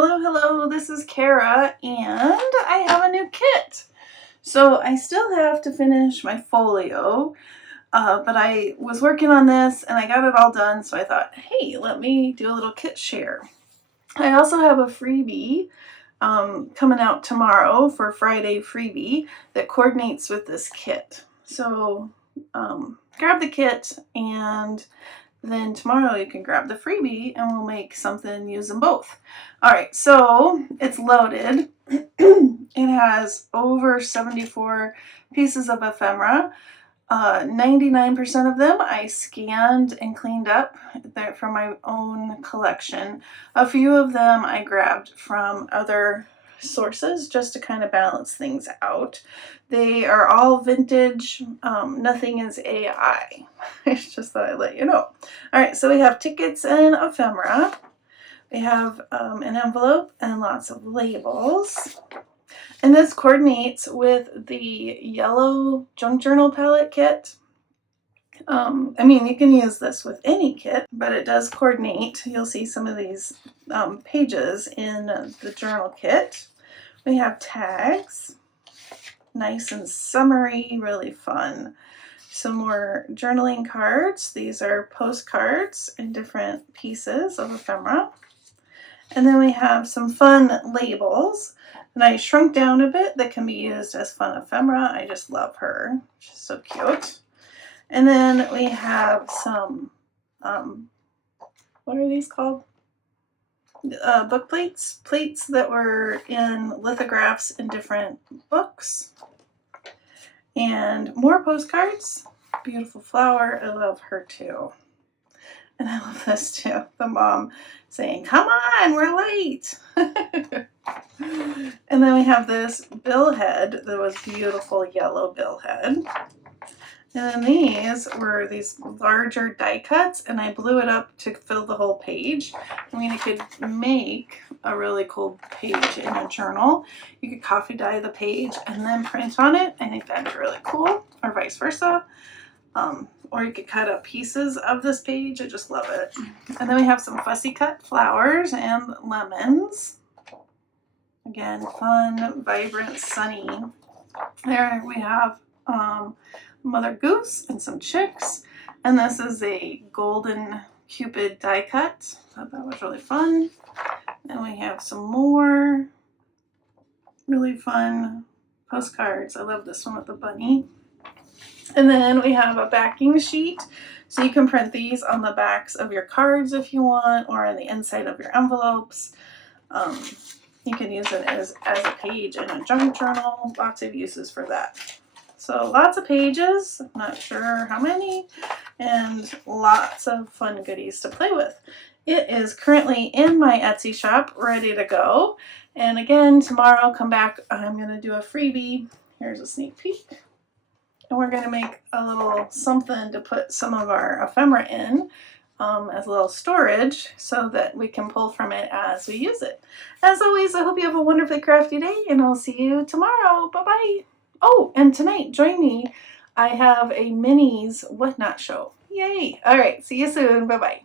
Hello, hello, this is Cara, and I have a new kit. So I still have to finish my folio, but I was working on this and I got it all done, so I thought, hey, let me do a little kit share. I also have a freebie coming out tomorrow for Friday freebie that coordinates with this kit. So grab the kit, and then tomorrow you can grab the freebie and we'll make something using both. All right, so it's loaded. It has over 74 pieces of ephemera. 99% of them I scanned and cleaned up from my own collection. A few of them I grabbed from other sources just to kind of balance things out. They are all vintage. Nothing is AI. It's just that I let you know. All right, so we have tickets and ephemera. We have an envelope and lots of labels. And this coordinates with the Yellow Junk Journal Palette Kit. I mean, you can use this with any kit, but it does coordinate. You'll see some of these pages in the journal kit. We have tags, nice and summery, really fun. Some more journaling cards. These are postcards in different pieces of ephemera. And then we have some fun labels. And I shrunk down a bit that can be used as fun ephemera. I just love her. She's so cute. And then we have some, what are these called? Book plates. Plates that were in lithographs in different books. And more postcards. Beautiful flower. I love her too. And I love this too. The mom saying, "Come on, we're late." And then we have this bill head that was beautiful yellow bill head. And then these were these larger die cuts, and I blew it up to fill the whole page. I mean, you could make a really cool page in a journal. You could coffee dye the page and then print on it. I think that'd be really cool, or vice versa. Or you could cut up pieces of this page. I just love it. And then we have some fussy cut flowers and lemons. Again, fun, vibrant, sunny. There we have Mother Goose and some chicks. And this is a golden Cupid die cut. Thought that was really fun. And we have some more really fun postcards. I love this one with the bunny. And then we have a backing sheet, so you can print these on the backs of your cards if you want, or on the inside of your envelopes. You can use it as a page in a junk journal. Lots of uses for that. So lots of pages, I'm not sure how many, and lots of fun goodies to play with. It is currently in my Etsy shop, ready to go. And again, tomorrow, come back, I'm going to do a freebie. Here's a sneak peek. And we're going to make a little something to put some of our ephemera in as a little storage so that we can pull from it as we use it. As always, I hope you have a wonderfully crafty day, and I'll see you tomorrow. Bye-bye. Oh, and tonight, join me. I have a minis whatnot show. Yay. All right. See you soon. Bye-bye.